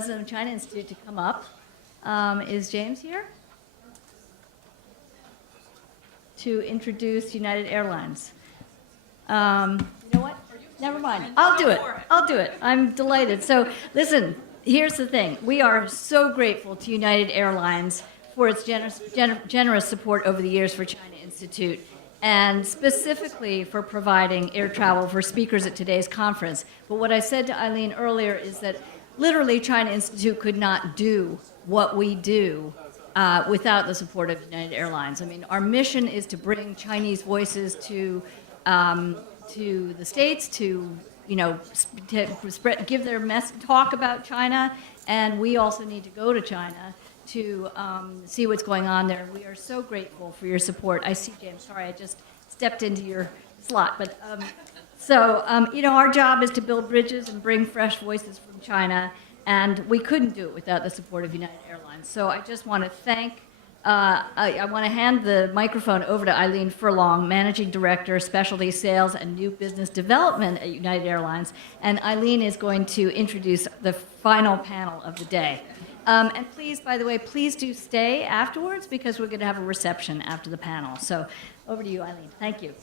President of China Institute to come up. Is James here? To introduce United Airlines. You know what? Never mind. I'll do it. I'll do it. I'm delighted. So listen, here's the thing. We are so grateful to United Airlines for its generous support over the years for China Institute, and specifically for providing air travel for speakers at today's conference. But what I said to Eileen earlier is that literally China Institute could not do what we do without the support of United Airlines. I mean, our mission is to bring Chinese voices to the States, to give their talk about China, and we also need to go to China to see what's going on there. We are so grateful for your support. I see, James, sorry, I just stepped into your slot. But our job is to build bridges and bring fresh voices from China, and we couldn't do it without the support of United Airlines. So I just want to thank, I want to hand the microphone over to Eileen Furlong, Managing Director, Specialty Sales and New Business Development at United Airlines. And Eileen is going to introduce the final panel of the day. And please, by the way, please do stay afterwards because we're going to have a reception after the panel. So over to you, Eileen. Thank you.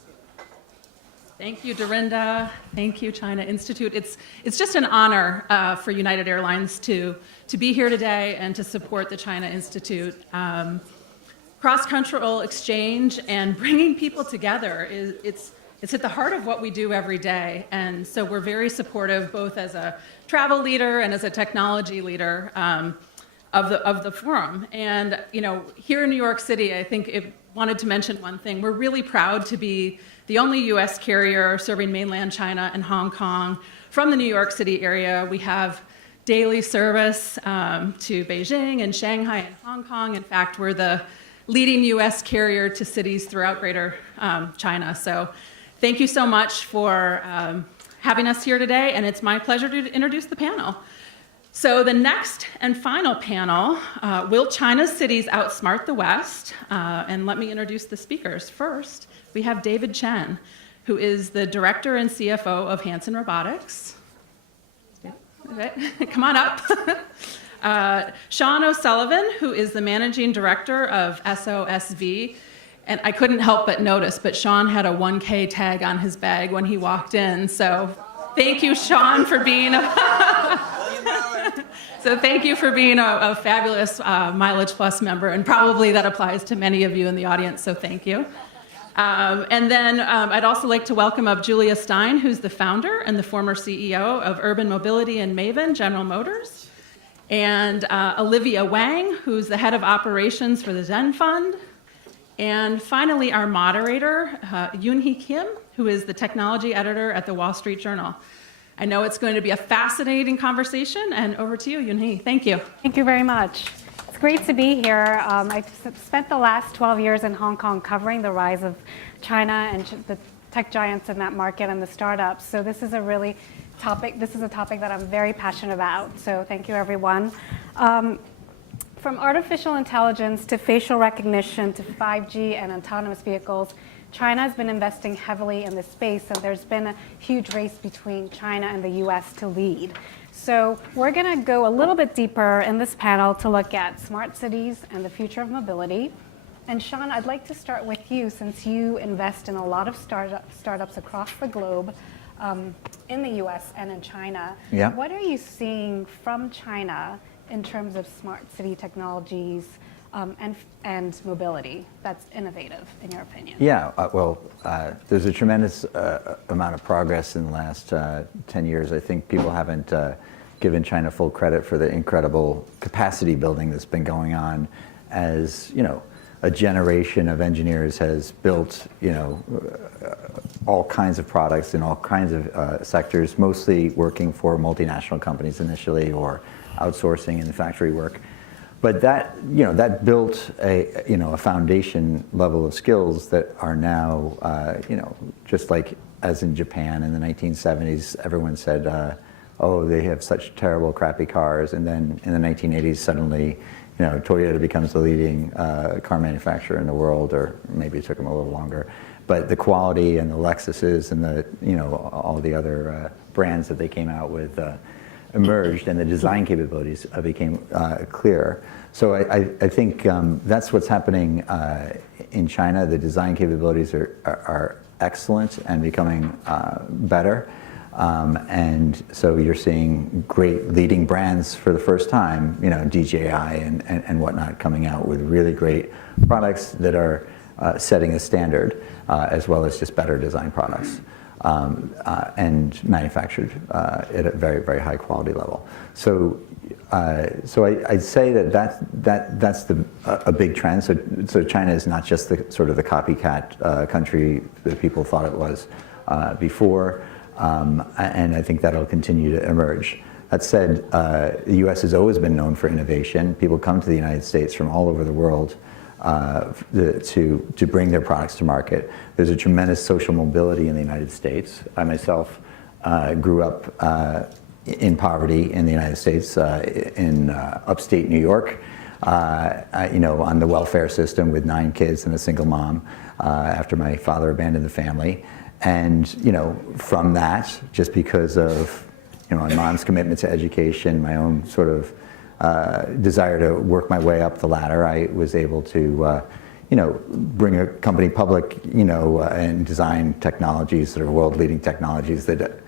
Thank you, Dorinda. Thank you, China Institute. It's just an honor for United Airlines to be here today and to support the China Institute. Cross-cultural exchange and bringing people together it's at the heart of what we do every day. And so we're very supportive, both as a travel leader and as a technology leader of the forum. And here in New York City, I think it wanted to mention one thing. We're really proud to be the only U.S. carrier serving mainland China and Hong Kong from the New York City area. We have daily service to Beijing and Shanghai and Hong Kong. In fact, we're the leading U.S. carrier to cities throughout Greater China. So thank you so much for having us here today, and it's my pleasure to introduce the panel. So the next and final panel, will China's cities outsmart the West? And let me introduce the speakers. First, we have David Chen, who is the Director and CFO of Hanson Robotics. Okay. Come on up. Sean O'Sullivan, who is the Managing Director of SOSV. And I couldn't help but notice, but Sean had a 1K tag on his bag when he walked in. So thank you, Sean, for being So thank you for being a fabulous Mileage Plus member, and probably that applies to many of you in the audience, so thank you. And then I'd also like to welcome up Julia Steyn, who's the founder and the former CEO of Urban Mobility and Maven, General Motors, and Olivia Wang, who's the head of operations for the ZhenFund, and finally our moderator, Yun-Hee Kim, who is the technology editor at the Wall Street Journal. I know it's going to be a fascinating conversation, and over to you, Yun-Hee. Thank you. Thank you very much. It's great to be here. I spent the last 12 years in Hong Kong covering the rise of China and the tech giants in that market and the startups. So this is a topic that I'm very passionate about. So thank you, everyone. From artificial intelligence to facial recognition to 5G and autonomous vehicles, China has been investing heavily in this space, and there's been a huge race between China and the US to lead. So we're going to go a little bit deeper in this panel to look at smart cities and the future of mobility. And Sean, I'd like to start with you, since you invest in a lot of startups across the globe, in the US and in China. Yeah. What are you seeing from China in terms of smart city technologies and mobility that's innovative, in your opinion? Yeah, there's a tremendous amount of progress in the last 10 years. I think people haven't given China full credit for the incredible capacity building that's been going on as, a generation of engineers has built, all kinds of products in all kinds of sectors, mostly working for multinational companies initially or outsourcing in factory work. But that built a foundation level of skills that are now, just like as in Japan in the 1970s, everyone said, oh, they have such terrible, crappy cars. And then in the 1980s, suddenly, Toyota becomes the leading car manufacturer in the world, or maybe it took them a little longer. But the quality and the Lexuses and the, all the other brands that they came out with, emerged and the design capabilities became clearer. So I think that's what's happening in China. The design capabilities are excellent and becoming better. And so you're seeing great leading brands for the first time, DJI and whatnot, coming out with really great products that are setting a standard, as well as just better design products, and manufactured at a very, very high quality level. So I'd say that's a big trend. So China is not just the sort of the copycat country that people thought it was before. And I think that'll continue to emerge. That said, the U.S. has always been known for innovation. People come to the United States from all over the world to bring their products to market. There's a tremendous social mobility in the United States. I myself grew up in poverty in the United States, in upstate New York, on the welfare system with 9 kids and a single mom after my father abandoned the family. And from that, just because of my mom's commitment to education, my own sort of desire to work my way up the ladder, I was able to bring a company public, and design technologies that are world-leading technologies that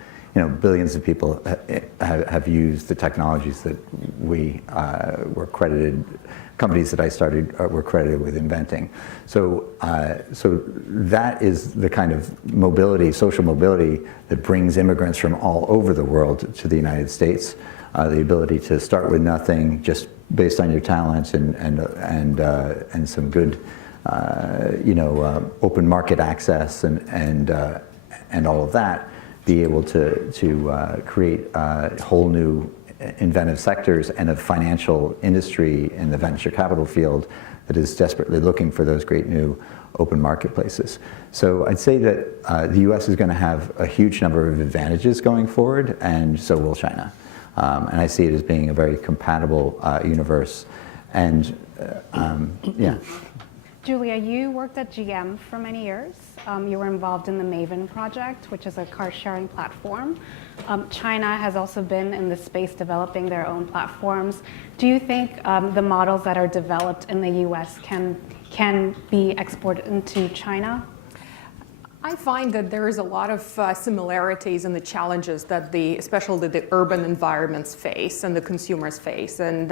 billions of people have used. The technologies that we were credited, companies that I started were credited with inventing. So that is the kind of mobility, social mobility, that brings immigrants from all over the world to the United States. The ability to start with nothing, just based on your talents and some good, open market access and all of that. Be able to create whole new inventive sectors and a financial industry in the venture capital field that is desperately looking for those great new open marketplaces. So I'd say that the U.S. is going to have a huge number of advantages going forward, and so will China. And I see it as being a very compatible universe. And yeah. Julia, you worked at GM for many years. You were involved in the Maven project, which is a car-sharing platform. China has also been in this space developing their own platforms. Do you think the models that are developed in the US can be exported into China? I find that there is a lot of similarities in the challenges that especially the urban environments face and the consumers face. And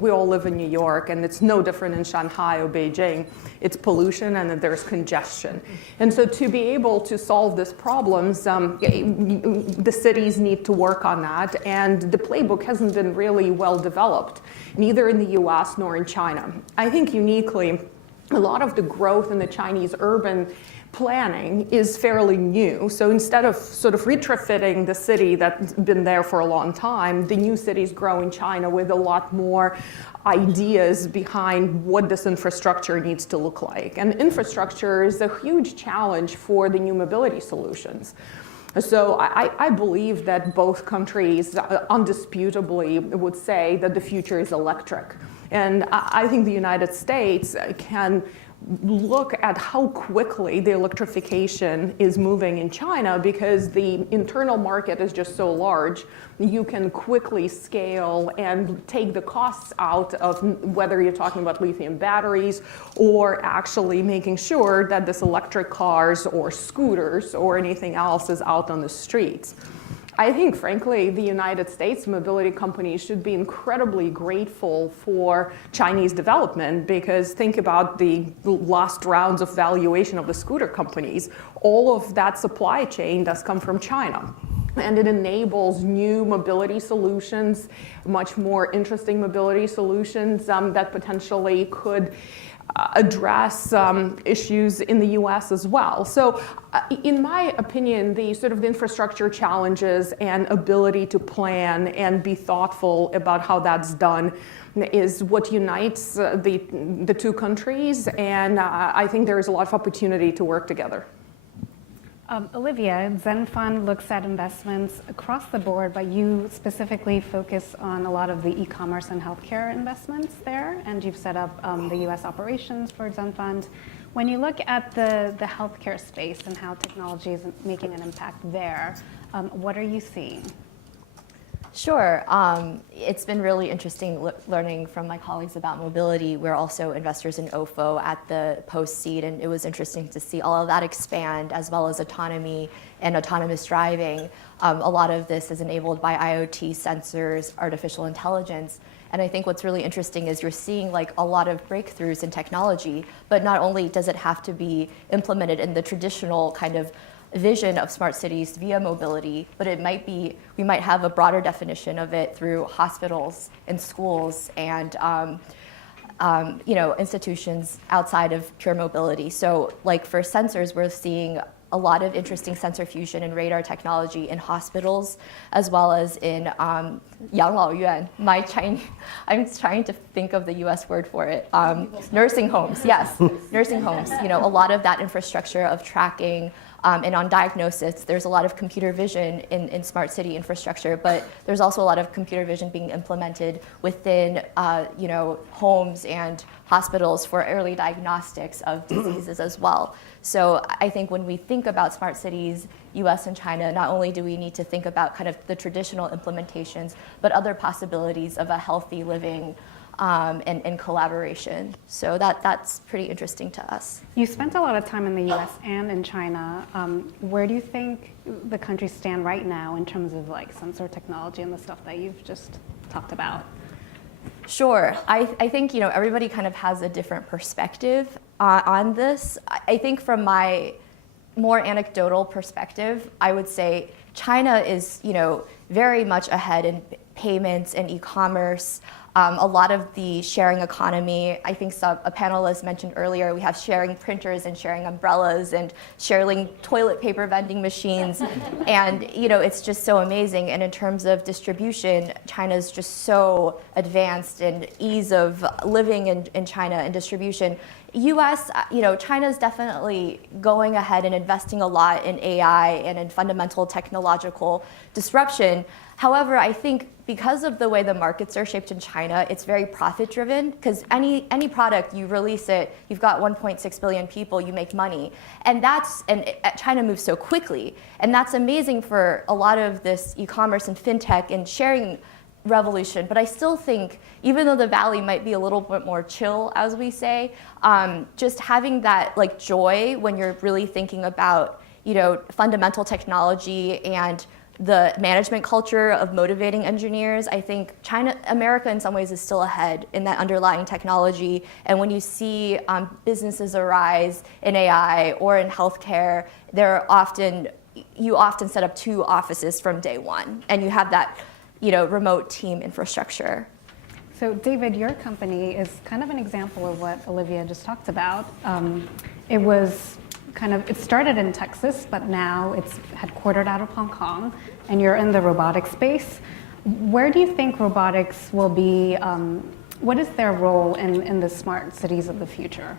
we all live in New York, and it's no different in Shanghai or Beijing. It's pollution and there's congestion. And so to be able to solve these problems, the cities need to work on that. And the playbook hasn't been really well developed, neither in the US nor in China. I think uniquely, a lot of the growth in the Chinese urban planning is fairly new. So instead of sort of retrofitting the city that's been there for a long time, the new cities grow in China with a lot more ideas behind what this infrastructure needs to look like. And infrastructure is a huge challenge for the new mobility solutions. So I believe that both countries undisputably would say that the future is electric. And I think the United States can look at how quickly the electrification is moving in China, because the internal market is just so large. You can quickly scale and take the costs out of whether you're talking about lithium batteries or actually making sure that this electric cars or scooters or anything else is out on the streets. I think, frankly, the United States mobility companies should be incredibly grateful for Chinese development, because think about the last rounds of valuation of the scooter companies. All of that supply chain does come from China. And it enables new mobility solutions, much more interesting mobility solutions that potentially could address issues in the US as well. So in my opinion, the sort of the infrastructure challenges and ability to plan and be thoughtful about how that's done is what unites the two countries. And I think there is a lot of opportunity to work together. Olivia, ZhenFund looks at investments across the board, but you specifically focus on a lot of the e-commerce and healthcare investments there, and you've set up the US operations for ZhenFund. When you look at the healthcare space and how technology is making an impact there, what are you seeing? Sure. It's been really interesting learning from my colleagues about mobility. We're also investors in OFO at the post-seed, and it was interesting to see all of that expand, as well as autonomy and autonomous driving. A lot of this is enabled by IoT sensors, artificial intelligence. And I think what's really interesting is you're seeing like a lot of breakthroughs in technology, but not only does it have to be implemented in the traditional kind of vision of smart cities via mobility, but we might have a broader definition of it through hospitals and schools and institutions outside of pure mobility. So like for sensors, we're seeing a lot of interesting sensor fusion and radar technology in hospitals, as well as in Yanglaoyuan. I'm trying to think of the US word for it. Nursing homes, yes, nursing homes. A lot of that infrastructure of tracking and on diagnosis, there's a lot of computer vision in smart city infrastructure, but there's also a lot of computer vision being implemented within homes and hospitals for early diagnostics of diseases as well. So I think when we think about smart cities, US and China, not only do we need to think about kind of the traditional implementations, but other possibilities of a healthy living and collaboration. So that's pretty interesting to us. You spent a lot of time in the US and in China. Where do you think the countries stand right now in terms of like sensor technology and the stuff that you've just talked about? Sure. I think everybody kind of has a different perspective on this. I think from my more anecdotal perspective, I would say China is very much ahead in payments and e-commerce. A lot of the sharing economy, I think a panelist mentioned earlier, we have sharing printers and sharing umbrellas and sharing toilet paper vending machines. And it's just so amazing. And in terms of distribution, China's just so advanced in ease of living in China and distribution. US, China's definitely going ahead and investing a lot in AI and in fundamental technological disruption. However, I think because of the way the markets are shaped in China, it's very profit driven, because any product, you release it, you've got 1.6 billion people, you make money. And China moves so quickly. And that's amazing for a lot of this e-commerce and fintech and sharing revolution. But I still think, even though the valley might be a little bit more chill, as we say, just having that like joy when you're really thinking about fundamental technology and the management culture of motivating engineers, I think America in some ways is still ahead in that underlying technology. And when you see businesses arise in AI or in healthcare, you often set up 2 offices from day one, and you have that remote team infrastructure. So David, your company is kind of an example of what Olivia just talked about. It started in Texas, but now it's headquartered out of Hong Kong, and you're in the robotics space. Where do you think robotics will be, what is their role in the smart cities of the future,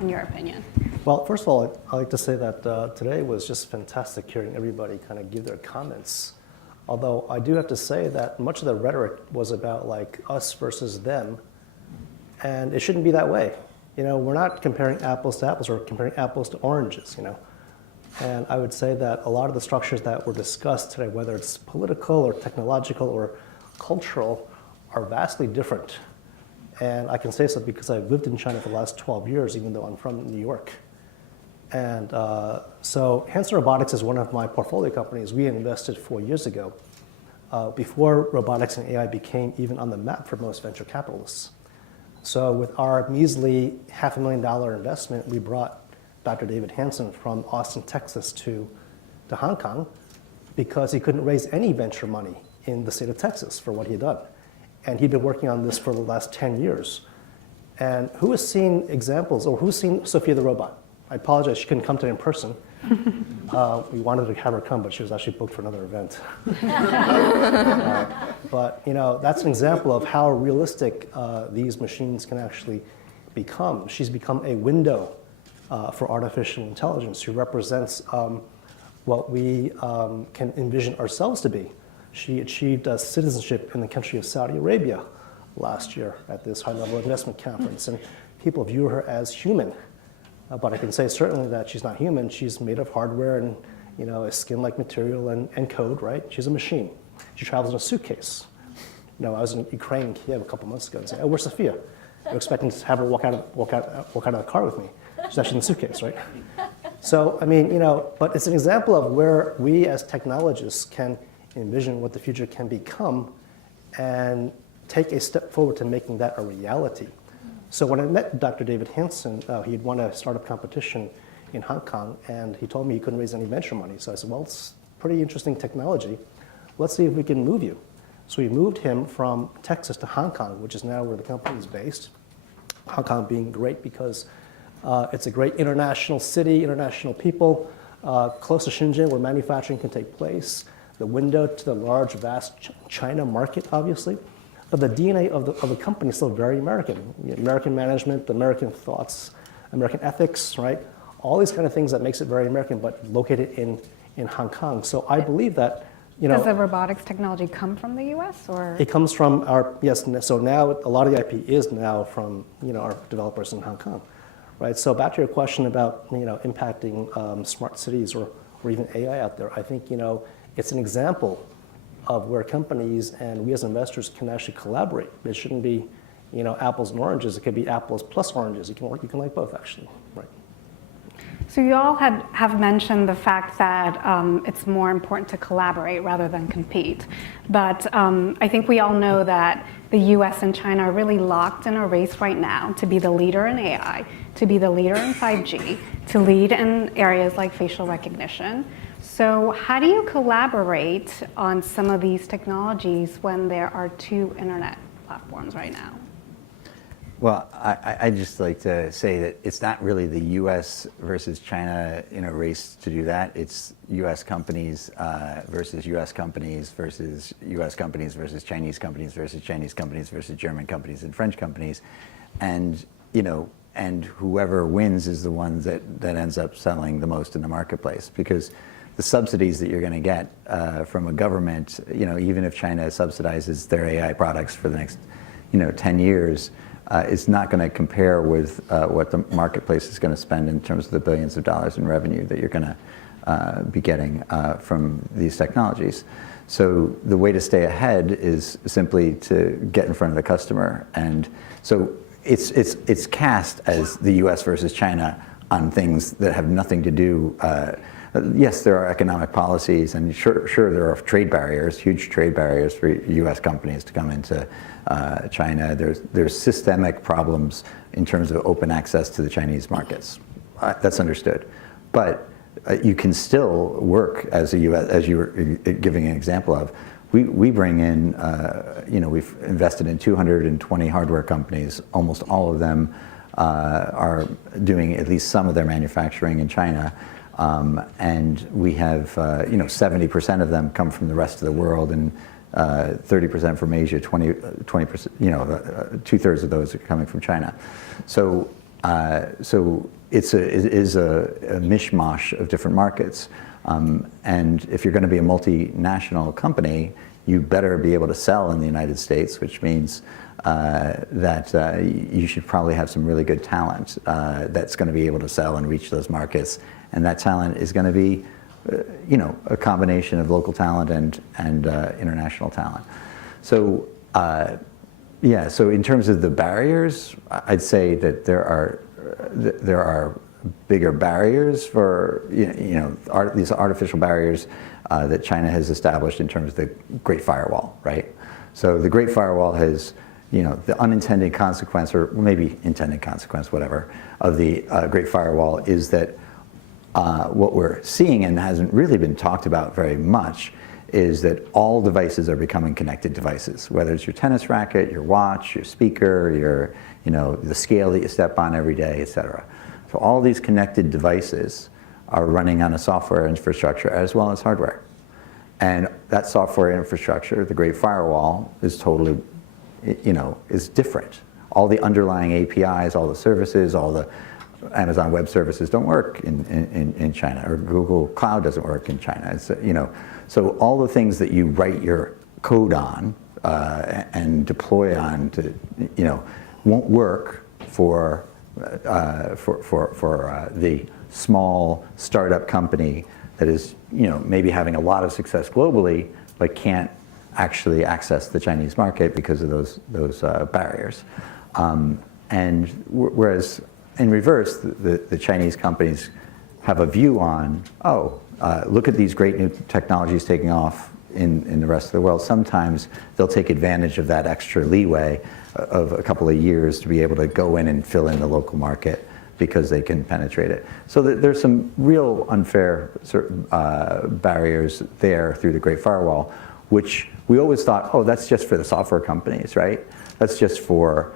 in your opinion? Well, first of all, I'd like to say that today was just fantastic hearing everybody kind of give their comments. Although I do have to say that much of the rhetoric was about like us versus them, and it shouldn't be that way. We're not comparing apples to apples, we're comparing apples to oranges, And I would say that a lot of the structures that were discussed today, whether it's political or technological or cultural, are vastly different. And I can say so because I've lived in China for the last 12 years, even though I'm from New York. And so Hanson Robotics is one of my portfolio companies. We invested 4 years ago, before robotics and AI became even on the map for most venture capitalists. So with our measly $500,000 investment, we brought Dr. David Hanson from Austin, Texas to Hong Kong because he couldn't raise any venture money in the state of Texas for what he had done. And he'd been working on this for the last 10 years. And who has seen examples, or who's seen Sophia the robot? I apologize, she couldn't come today in person. We wanted to have her come, but she was actually booked for another event. But that's an example of how realistic these machines can actually become. She's become a window for artificial intelligence who represents what we can envision ourselves to be. She achieved citizenship in the country of Saudi Arabia last year at this high-level investment conference, and people view her as human. But I can say certainly that she's not human. She's made of hardware and a skin-like material and code, right? She's a machine. She travels in a suitcase. You know, I was in Ukraine, Kiev a couple months ago and said, "Oh, where's Sophia?" I'm expecting to have her walk out of the car with me. She's actually in the suitcase, right? So, I mean, you know, but it's an example of where we as technologists can envision what the future can become and take a step forward to making that a reality. So when I met Dr. David Hanson, he'd won a startup competition in Hong Kong, and he told me he couldn't raise any venture money. So I said, well, it's pretty interesting technology. Let's see if we can move you. So we moved him from Texas to Hong Kong, which is now where the company is based. Hong Kong being great because it's a great international city, international people, close to Shenzhen where manufacturing can take place, the window to the large, vast China market, obviously. But the DNA of the company is still very American. American management, American thoughts, American ethics, right? All these kind of things that makes it very American, but located in Hong Kong. So I believe that, you know. Does the robotics technology come from the US or? It comes from our, yes, so now a lot of the IP is now from, you know, our developers in Hong Kong, right? So back to your question about, you know, impacting smart cities or even AI out there, I think, you know, it's an example of where companies and we as investors can actually collaborate. It shouldn't be, you know, apples and oranges. It could be apples plus oranges. You can like both, actually, right? So you all have mentioned the fact that it's more important to collaborate rather than compete. But I think we all know that the US and China are really locked in a race right now to be the leader in AI, to be the leader in 5G, to lead in areas like facial recognition. So how do you collaborate on some of these technologies when there are two internet platforms right now? Well, I'd just like to say that it's not really the U.S. versus China in a race to do that. It's U.S. companies versus U.S. companies versus U.S. companies versus Chinese companies versus Chinese companies versus German companies and French companies. And, you know, and whoever wins is the one that ends up selling the most in the marketplace. Because the subsidies that you're going to get from a government, you know, even if China subsidizes their AI products for the next, you know, 10 years, it's not going to compare with what the marketplace is going to spend in terms of the billions of dollars in revenue that you're going to be getting from these technologies. So the way to stay ahead is simply to get in front of the customer. And so it's cast as the US versus China on things that have nothing to do. Yes, there are economic policies, and sure there are trade barriers, huge trade barriers for U.S. companies to come into China. There's systemic problems in terms of open access to the Chinese markets. That's understood. But you can still work as a U.S., as you were giving an example of. We bring in, you know, we've invested in 220 hardware companies. Almost all of them are doing at least some of their manufacturing in China. And we have, you know, 70% of them come from the rest of the world, and 30% from Asia, 20%, you know, 2/3 of those are coming from China. So it is a mishmash of different markets. And if you're going to be a multinational company, you better be able to sell in the United States, which means that you should probably have some really good talent that's going to be able to sell and reach those markets. And that talent is going to be, you know, a combination of local talent and international talent. So, yeah. So in terms of the barriers, I'd say that there are bigger barriers for these artificial barriers that China has established in terms of the Great Firewall, right? So the Great Firewall has, you know, the unintended consequence, or maybe intended consequence, whatever, of the Great Firewall is that what we're seeing, and hasn't really been talked about very much, is that all devices are becoming connected devices, whether it's your tennis racket, your watch, your speaker, your, you know, the scale that you step on every day, et cetera. So all these connected devices are running on a software infrastructure as well as hardware. And that software infrastructure, the Great Firewall, is totally, you know, is different. All the underlying APIs, all the services, all the Amazon Web Services don't work in China, or Google Cloud doesn't work in China. It's, you know, so all the things that you write your code on and deploy on to, you know, won't work for the small startup company that is, you know, maybe having a lot of success globally, but can't actually access the Chinese market because of those barriers. And whereas in reverse, the Chinese companies have a view on, look at these great new technologies taking off in the rest of the world. Sometimes they'll take advantage of that extra leeway of a couple of years to be able to go in and fill in the local market because they can penetrate it. So there's some real unfair barriers there through the Great Firewall, which we always thought, that's just for the software companies, right? That's just for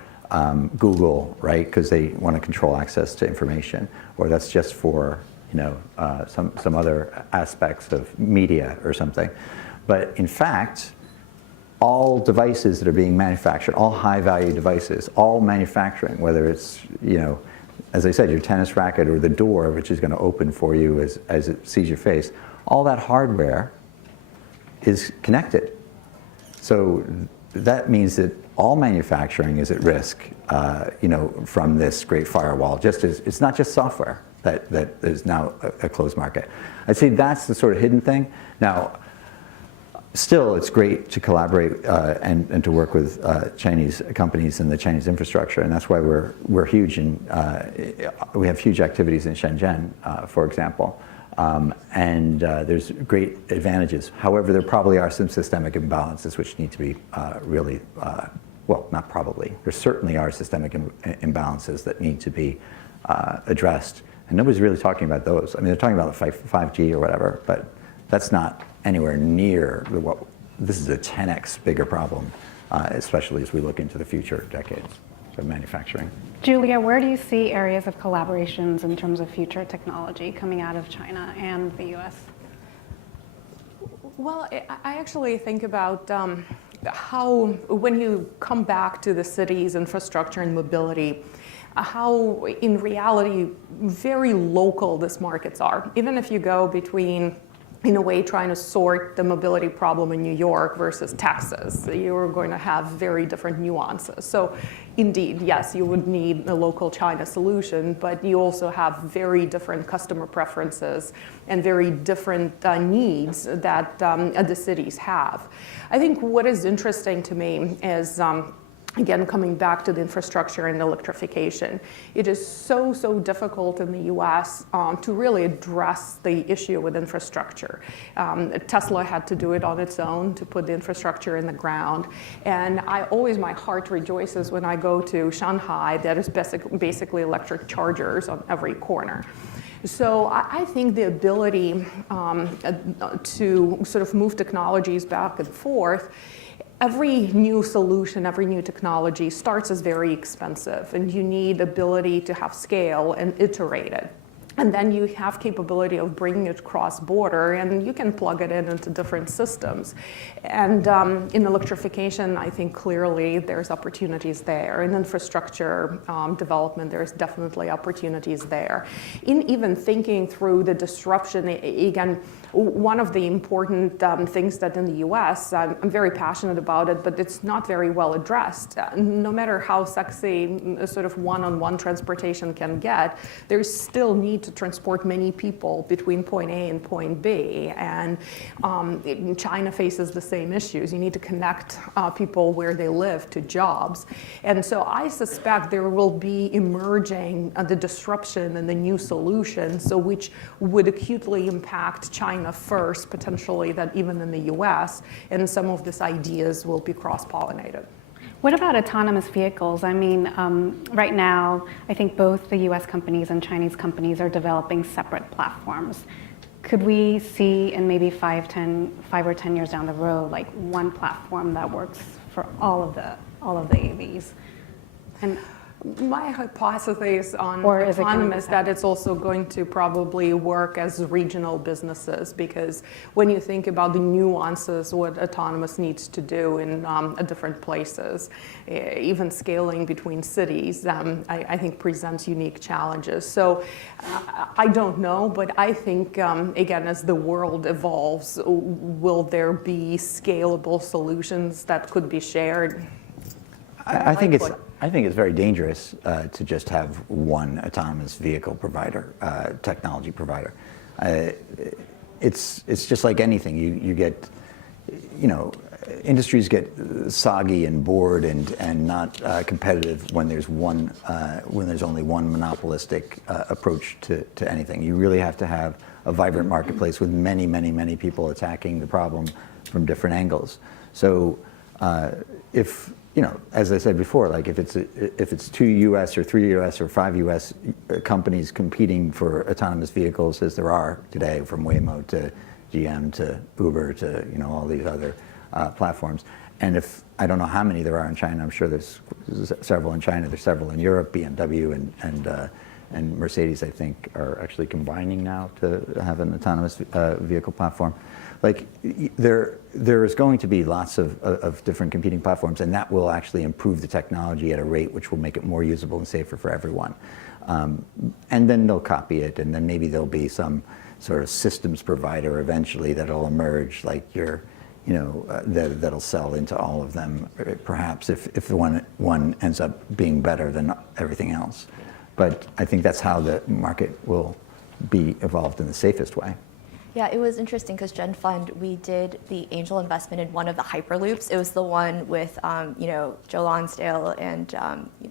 Google, right? Because they want to control access to information, or that's just for some other aspects of media or something. But in fact, all devices that are being manufactured, all high-value devices, all manufacturing, whether it's as I said, your tennis racket or the door, which is going to open for you as it sees your face, all that hardware is connected. So that means that all manufacturing is at risk, from this Great Firewall. Just as it's not just software that is now a closed market. I'd say that's the sort of hidden thing. Now, still, it's great to collaborate and to work with Chinese companies and the Chinese infrastructure, and that's why we're huge in. We have huge activities in Shenzhen, for example, and there's great advantages. However, there probably are some systemic imbalances which need to be really. Well, not probably. There certainly are systemic imbalances that need to be addressed, and nobody's really talking about those. I mean, they're talking about the 5G or whatever, but that's not anywhere near this is a 10x bigger problem, especially as we look into the future decades of manufacturing. Julia, where do you see areas of collaborations in terms of future technology coming out of China and the US? Well, I actually think about how, when you come back to the city's infrastructure and mobility, how in reality very local these markets are. Even if you go between, in a way, trying to sort the mobility problem in New York versus Texas, you're going to have very different nuances. So indeed, yes, you would need a local China solution, but you also have very different customer preferences and very different needs that the cities have. I think what is interesting to me is, again, coming back to the infrastructure and electrification, it is so difficult in the US to really address the issue with infrastructure. Tesla had to do it on its own to put the infrastructure in the ground. And my heart rejoices when I go to Shanghai, that is basically electric chargers on every corner. So I think the ability to sort of move technologies back and forth, every new solution, every new technology starts as very expensive, and you need ability to have scale and iterate it. And then you have capability of bringing it cross-border, and you can plug it into different systems. And in electrification, I think clearly there's opportunities there. In infrastructure development, there's definitely opportunities there. In even thinking through the disruption, again, one of the important things that in the US, I'm very passionate about it, but it's not very well addressed. No matter how sexy sort of one-on-one transportation can get, there's still need to transport many people between point A and point B. And China faces the same issues. You need to connect people where they live to jobs. And so I suspect there will be emerging the disruption and the new solutions, so which would acutely impact China first, potentially, that even in the US, and some of these ideas will be cross-pollinated. What about autonomous vehicles? I mean, right now, I think both the US companies and Chinese companies are developing separate platforms. Could we see in maybe 5 or 10 years down the road, like one platform that works for all of the AVs? And my hypothesis on autonomous that it's also going to probably work as regional businesses, because when you think about the nuances what autonomous needs to do in different places, even scaling between cities, I think presents unique challenges. So I don't know, but I think, again, as the world evolves, will there be scalable solutions that could be shared? I think it's very dangerous to just have one autonomous vehicle provider, technology provider. It's just like anything. You get, industries get soggy and bored and not competitive when there's only one monopolistic approach to anything. You really have to have a vibrant marketplace with many people attacking the problem from different angles. So if, as I said before, like if it's 2 US or 3 US or 5 US companies competing for autonomous vehicles, as there are today, from Waymo to GM to Uber to all these other platforms, and if I don't know how many there are in China, I'm sure there's several in China. There's several in Europe. BMW and Mercedes, I think, are actually combining now to have an autonomous vehicle platform. Like there is going to be lots of different competing platforms, and that will actually improve the technology at a rate which will make it more usable and safer for everyone. And then they'll copy it, and then maybe there'll be some sort of systems provider eventually that'll emerge, like that'll sell into all of them, perhaps if the one ends up being better than everything else. But I think that's how the market will be evolved in the safest way. Yeah, it was interesting because ZhenFund, we did the angel investment in one of the Hyperloops. It was the one with, Joe Lonsdale and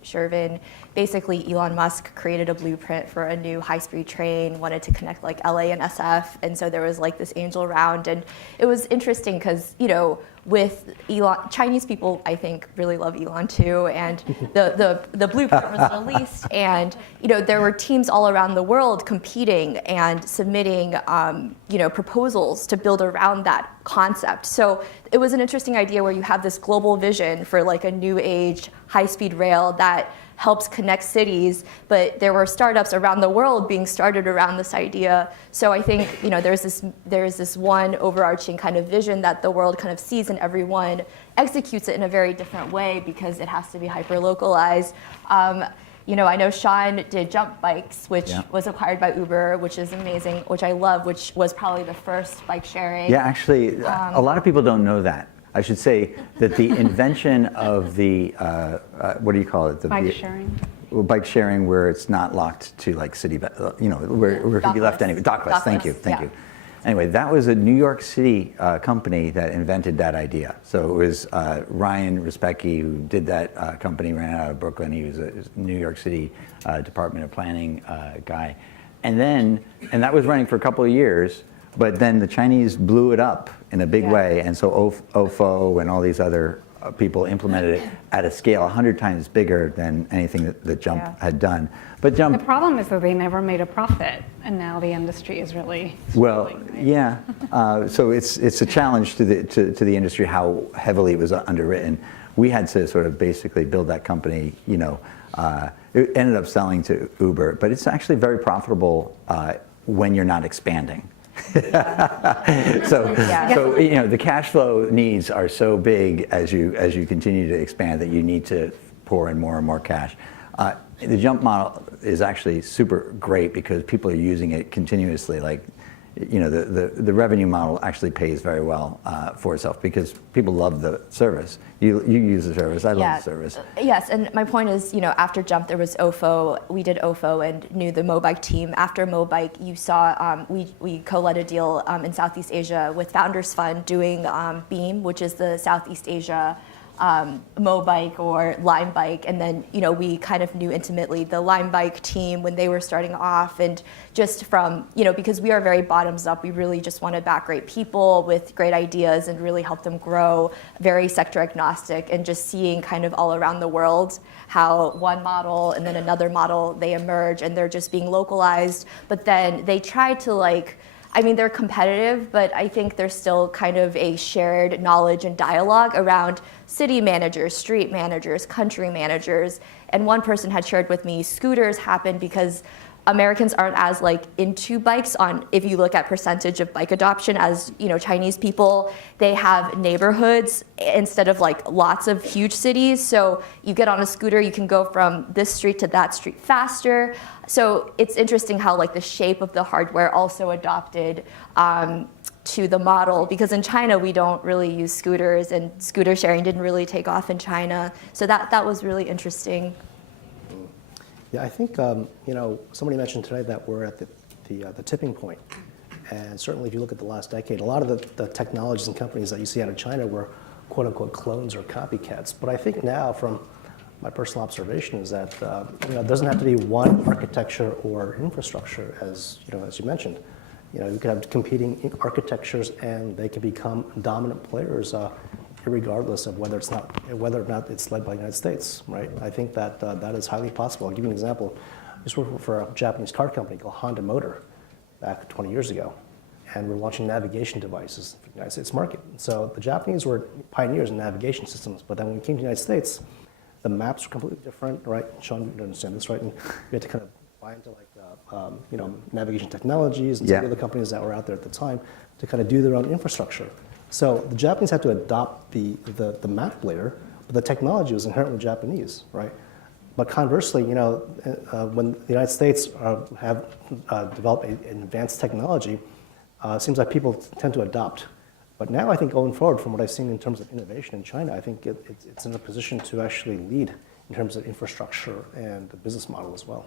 Shervin. Basically, Elon Musk created a blueprint for a new high-speed train, wanted to connect like LA and SF, and so there was like this angel round, and it was interesting because, with Elon, Chinese people, I think, really love Elon too, and the blueprint was released, and there were teams all around the world competing and submitting proposals to build around that concept. So it was an interesting idea where you have this global vision for like a new age high-speed rail that helps connect cities, but there were startups around the world being started around this idea. So I think there's this one overarching kind of vision that the world kind of sees, and everyone executes it in a very different way because it has to be hyper localized. I know Sean did Jump Bikes, which was acquired by Uber, which is amazing, which I love, which was probably the first bike sharing. Yeah, actually, a lot of people don't know that. I should say that the invention of the, what do you call it? The bike sharing. Well, bike sharing where it's not locked to like city, where it can be left anyway. Dockless, thank you. Anyway, that was a New York City company that invented that idea. So it was Ryan Respecki who did that company, ran out of Brooklyn. He was a New York City Department of Planning guy. And that was running for a couple of years. But then the Chinese blew it up in a big way, and so OFO and all these other people implemented it at a scale 100 times bigger than anything that Jump had done. But Jump. The problem is that they never made a profit, and now the industry is really struggling, right? Yeah. So it's a challenge to the industry how heavily it was underwritten. We had to sort of basically build that company. It ended up selling to Uber, but it's actually very profitable when you're not expanding. So the cash flow needs are so big as you continue to expand that you need to pour in more and more cash. The Jump model is actually super great because people are using it continuously. Like, the revenue model actually pays very well for itself because people love the service. You use the service. I love the service. Yes, and my point is, after Jump, there was OFO. We did OFO and knew the Mobike team. After Mobike, you saw we co-led a deal in Southeast Asia with Founders Fund doing Beam, which is the Southeast Asia Mobike or Lime Bike, and then we kind of knew intimately the Lime Bike team when they were starting off, and just from because we are very bottoms up, we really just want to back great people with great ideas and really help them grow, very sector agnostic, and just seeing kind of all around the world how one model and then another model they emerge and they're just being localized, but then they try to they're competitive, but I think there's still kind of a shared knowledge and dialogue around city managers, street managers, country managers. And one person had shared with me, scooters happen because Americans aren't as into bikes if you look at percentage of bike adoption as Chinese people, they have neighborhoods instead of lots of huge cities. So you get on a scooter, you can go from this street to that street faster. So it's interesting how the shape of the hardware also adopted to the model, because in China we don't really use scooters, and scooter sharing didn't really take off in China. So that was really interesting. Yeah, I think somebody mentioned today that we're at the tipping point, and certainly if you look at the last decade, a lot of the technologies and companies that you see out of China were quote unquote clones or copycats. But I think now, from my personal observation, is that it doesn't have to be one architecture or infrastructure, as you mentioned. You can have competing architectures, and they can become dominant players, regardless of whether or not it's led by the United States, right? I think that that is highly possible. I'll give you an example. I just worked for a Japanese car company called Honda Motor back 20 years ago, and we're launching navigation devices for the United States market. So the Japanese were pioneers in navigation systems, but then when we came to the United States, the maps were completely different, right? Sean, you understand this, right? And we had to kind of buy into navigation technologies and some of the other companies that were out there at the time to kind of do their own infrastructure. So the Japanese had to adopt the map layer, but the technology was inherently Japanese, right? But conversely, when the United States have developed an advanced technology, it seems like people tend to adopt. But now I think going forward, from what I've seen in terms of innovation in China, I think it's in a position to actually lead in terms of infrastructure and the business model as well.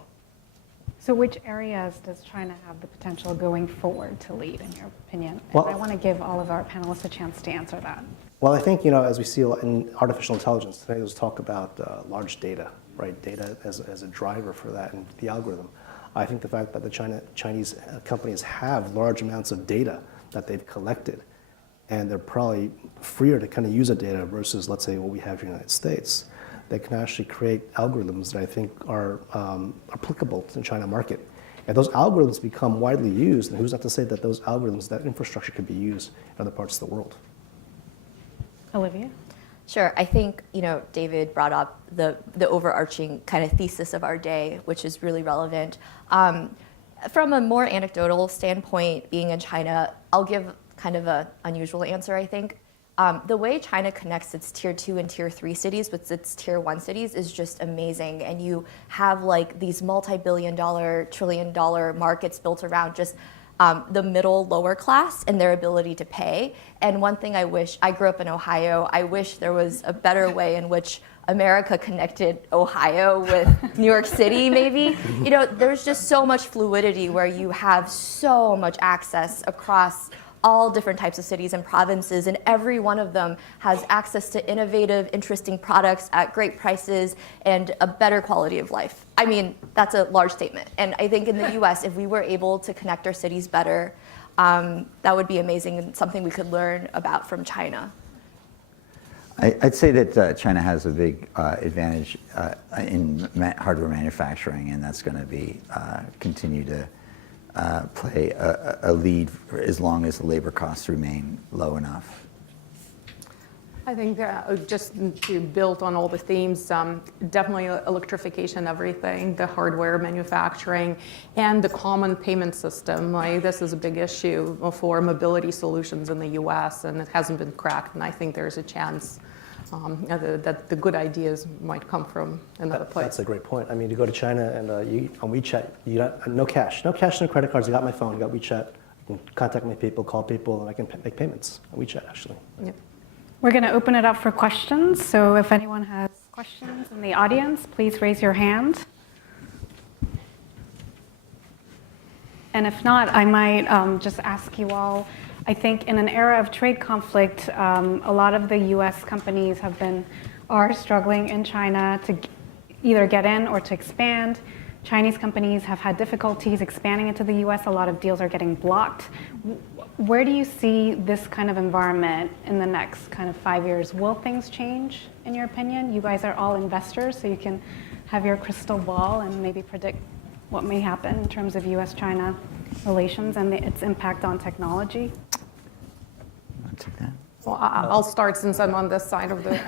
So which areas does China have the potential going forward to lead, in your opinion? Well, and I want to give all of our panelists a chance to answer that. Well, I think, as we see in artificial intelligence, today there's talk about large data, right? Data as a driver for that and the algorithm. I think the fact that the Chinese companies have large amounts of data that they've collected, and they're probably freer to kind of use that data versus, let's say, what we have in the United States, they can actually create algorithms that I think are applicable to the China market. If those algorithms become widely used, then who's not to say that those algorithms, that infrastructure could be used in other parts of the world? Olivia? Sure. I think, David brought up the overarching kind of thesis of our day, which is really relevant. From a more anecdotal standpoint, being in China, I'll give kind of an unusual answer, I think. The way China connects its tier 2 and tier 3 cities with its tier 1 cities is just amazing. And you have like these multi-billion-dollar, trillion-dollar markets built around just the middle lower class and their ability to pay. And one thing I grew up in Ohio, I wish there was a better way in which America connected Ohio with New York City, maybe. There's just so much fluidity where you have so much access across all different types of cities and provinces, and every one of them has access to innovative, interesting products at great prices and a better quality of life. I mean, that's a large statement. And I think in the US, if we were able to connect our cities better, that would be amazing and something we could learn about from China. I'd say that China has a big advantage in hardware manufacturing, and that's going to be continue to play a lead for as long as the labor costs remain low enough. I think just to build on all the themes, definitely electrification, everything, the hardware manufacturing, and the common payment system. This is a big issue for mobility solutions in the US, and it hasn't been cracked, and I think there's a chance that the good ideas might come from another place. That's a great point. I mean, to go to China and on WeChat, you got no cash, no credit cards. I got my phone, I got WeChat. I can contact my people, call people, and I can make payments on WeChat, actually. Yeah. We're going to open it up for questions. So if anyone has questions in the audience, please raise your hand. And if not, I might just ask you all. I think in an era of trade conflict, a lot of the US companies are struggling in China to either get in or to expand. Chinese companies have had difficulties expanding into the US. A lot of deals are getting blocked. Where do you see this kind of environment in the next kind of 5 years? Will things change, in your opinion? You guys are all investors, so you can have your crystal ball and maybe predict what may happen in terms of US-China relations and its impact on technology. Well, I'll start since I'm on this side of the.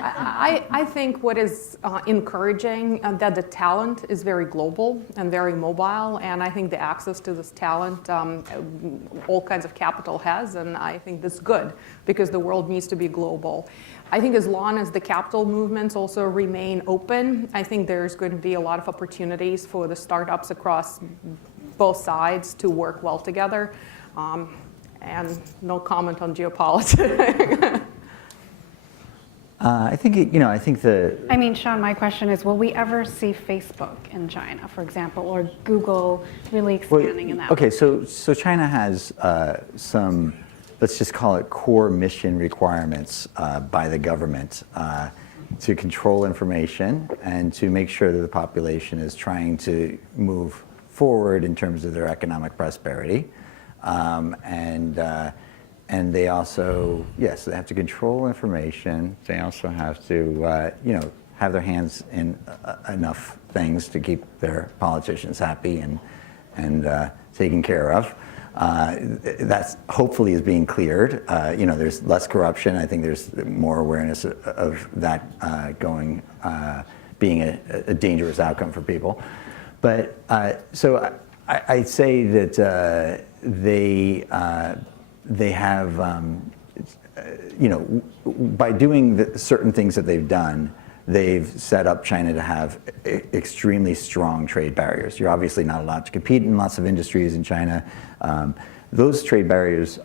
I think what is encouraging that the talent is very global and very mobile, and I think the access to this talent, all kinds of capital has, and I think that's good because the world needs to be global. I think as long as the capital movements also remain open, I think there's going to be a lot of opportunities for the startups across both sides to work well together. And no comment on geopolitics. I think Sean, my question is, will we ever see Facebook in China, for example, or Google really expanding in that way? Okay, so China has some let's just call it core mission requirements by the government to control information and to make sure that the population is trying to move forward in terms of their economic prosperity. And they also, yes, they have to control information. They also have to, have their hands in enough things to keep their politicians happy and taken care of. That's hopefully is being cleared. There's less corruption. I think there's more awareness of that being a dangerous outcome for people. But so I'd say that they have, by doing certain things that they've done, they've set up China to have extremely strong trade barriers. You're obviously not allowed to compete in lots of industries in China. Those trade barriers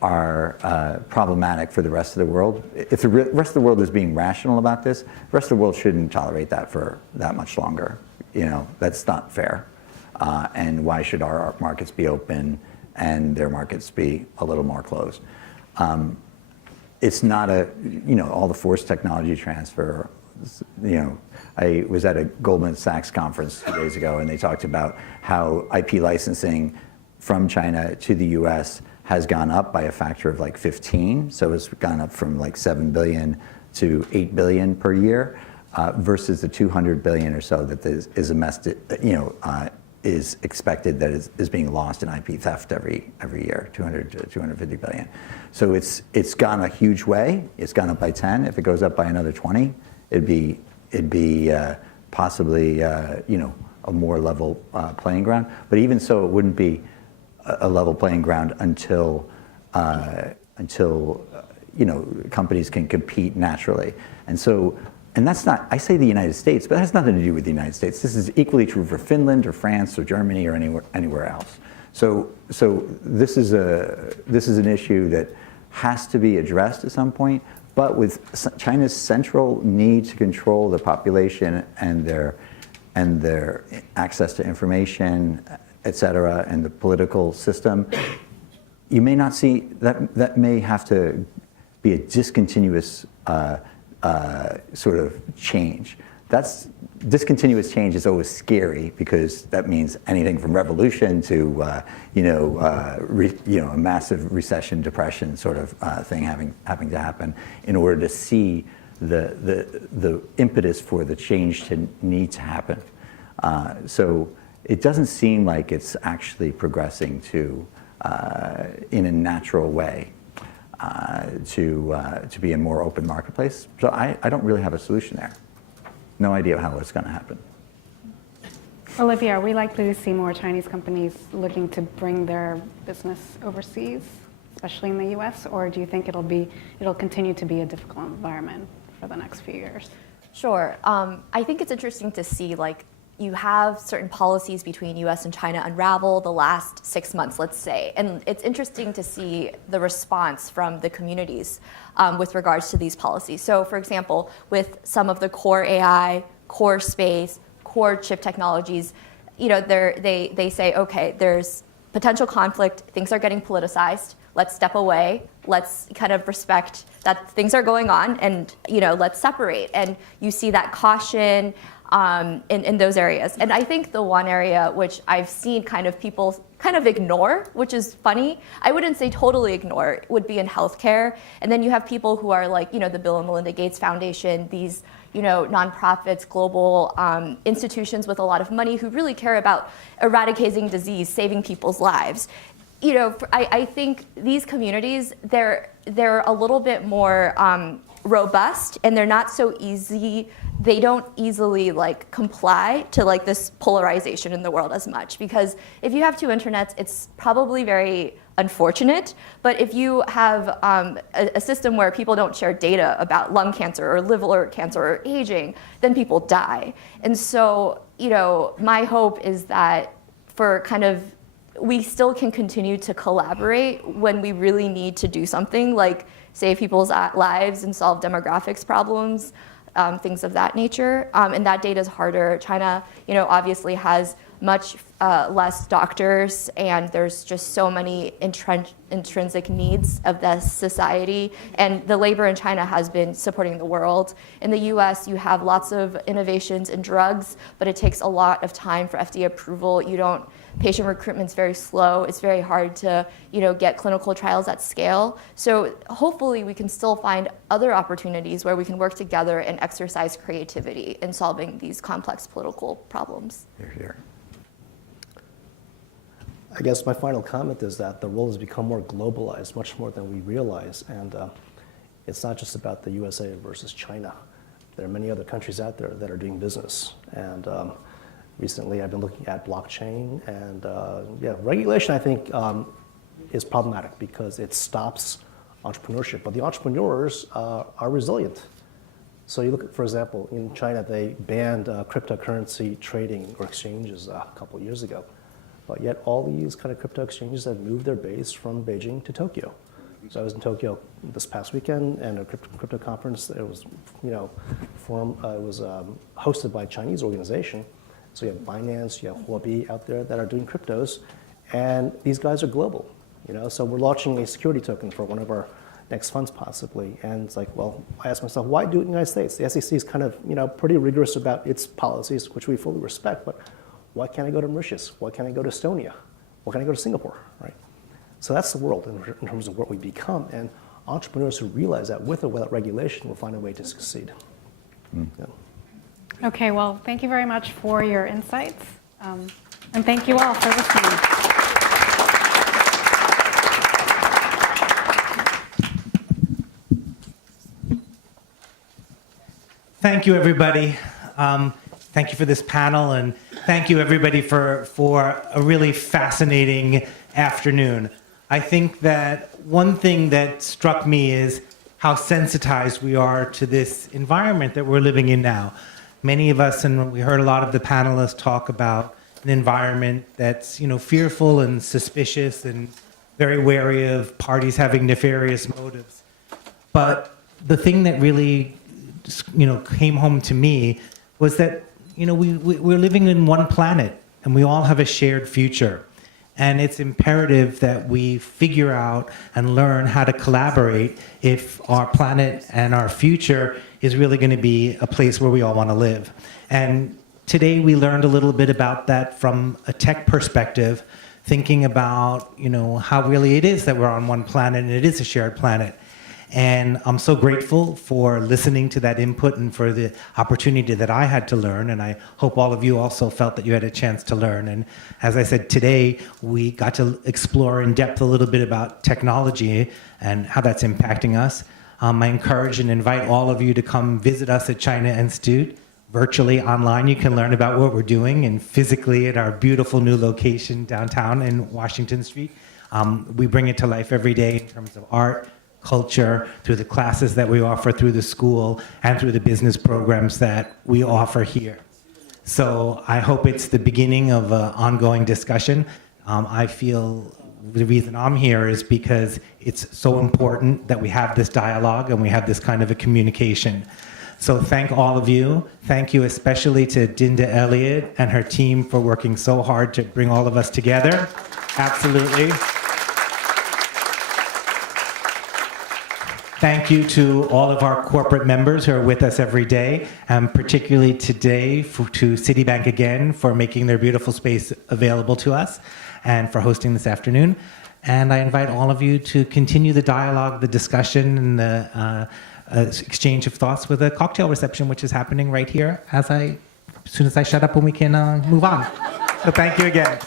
are problematic for the rest of the world. If the rest of the world is being rational about this, the rest of the world shouldn't tolerate that for that much longer. That's not fair. And why should our markets be open and their markets be a little more closed? It's not all the forced technology transfer. I was at a Goldman Sachs conference 2 days ago, and they talked about how IP licensing from China to the US has gone up by a factor of like 15. So it's gone up from like 7 billion to 8 billion per year, versus the 200 billion or so that is expected that is being lost in IP theft every year, 200 to 250 billion. So it's gone a huge way. It's gone up by 10. If it goes up by another 20, it'd be possibly a more level playing ground. But even so, it wouldn't be a level playing ground until companies can compete naturally. And that's not, I say the United States, but that has nothing to do with the United States. This is equally true for Finland or France or Germany or anywhere else. So this is an issue that has to be addressed at some point, but with China's central need to control the population and their access to information, et cetera, and the political system, you may not see, that may have to be a discontinuous sort of change. Discontinuous change is always scary because that means anything from revolution to a massive recession, depression sort of thing having to happen in order to see the impetus for the change to need to happen. So it doesn't seem like it's actually progressing to in a natural way. To be a more open marketplace. So I don't really have a solution there. No idea how it's going to happen. Olivia, are we likely to see more Chinese companies looking to bring their business overseas, especially in the US, or do you think it'll continue to be a difficult environment for the next few years? Sure. I think it's interesting to see, you have certain policies between US and China unravel the last 6 months, let's say. And it's interesting to see the response from the communities with regards to these policies. So for example, with some of the core AI, core space, core chip technologies, they say, okay, there's potential conflict, things are getting politicized, let's step away, let's kind of respect that things are going on, and let's separate. And you see that caution in those areas. And I think the one area which I've seen people ignore, which is funny, I wouldn't say totally ignore, would be in healthcare. And then you have people who are the Bill and Melinda Gates Foundation, these nonprofits, global institutions with a lot of money who really care about eradicating disease, saving people's lives. I think these communities, they're a little bit more robust, and they're not so easy. They don't easily comply to this polarization in the world as much, because if you have two internets, it's probably very unfortunate. But if you have a system where people don't share data about lung cancer or liver cancer or aging, then people die. And so, my hope is that we still can continue to collaborate when we really need to do something like save people's lives and solve demographics problems, things of that nature. And that data is harder. China, obviously has much less doctors, and there's just so many intrinsic needs of this society. And the labor in China has been supporting the world. In the US, you have lots of innovations in drugs, but it takes a lot of time for FDA approval. Patient recruitment's very slow. It's very hard to, get clinical trials at scale. So hopefully we can still find other opportunities where we can work together and exercise creativity in solving these complex political problems. Here. I guess my final comment is that the world has become more globalized, much more than we realize. And it's not just about the USA versus China. There are many other countries out there that are doing business. And recently I've been looking at blockchain. And regulation, I think, is problematic because it stops entrepreneurship. But the entrepreneurs are resilient. So you look at, for example, in China, they banned cryptocurrency trading or exchanges a couple of years ago. But yet all these kind of crypto exchanges have moved their base from Beijing to Tokyo. So I was in Tokyo this past weekend, and a crypto conference. It was, hosted by a Chinese organization. So you have Binance, you have Huobi out there that are doing cryptos, and these guys are global. So we're launching a security token for one of our next funds possibly, and it's like, well, I asked myself, why do it in the United States? The SEC is kind of, pretty rigorous about its policies, which we fully respect, but why can't I go to Mauritius? Why can't I go to Estonia? Why can't I go to Singapore, right? So that's the world in terms of what we become. And entrepreneurs who realize that with or without regulation will find a way to succeed. Yeah. Okay, well, thank you very much for your insights. And thank you all for listening. Thank you, everybody. Thank you for this panel, and thank you, everybody, for a really fascinating afternoon. I think that one thing that struck me is how sensitized we are to this environment that we're living in now. Many of us, and we heard a lot of the panelists talk about an environment that's, fearful and suspicious and very wary of parties having nefarious motives. But the thing that really, came home to me was that, we're living in one planet and we all have a shared future. And it's imperative that we figure out and learn how to collaborate if our planet and our future is really going to be a place where we all want to live. And today we learned a little bit about that from a tech perspective, thinking about, how really it is that we're on one planet and it is a shared planet. And I'm so grateful for listening to that input and for the opportunity that I had to learn. And I hope all of you also felt that you had a chance to learn. And as I said, today we got to explore in depth a little bit about technology and how that's impacting us. I encourage and invite all of you to come visit us at China Institute. Virtually online, you can learn about what we're doing, and physically at our beautiful new location downtown in Washington Street. We bring it to life every day in terms of art, culture, through the classes that we offer through the school and through the business programs that we offer here. So I hope it's the beginning of an ongoing discussion. I feel the reason I'm here is because it's so important that we have this dialogue and we have this kind of a communication. So thank all of you. Thank you especially to Dinda Elliott and her team for working so hard to bring all of us together. Absolutely. Thank you to all of our corporate members who are with us every day, and particularly today to Citibank again for making their beautiful space available to us and for hosting this afternoon. And I invite all of you to continue the dialogue, the discussion, and the exchange of thoughts with a cocktail reception, which is happening right here as soon as I shut up and we can move on. So thank you again.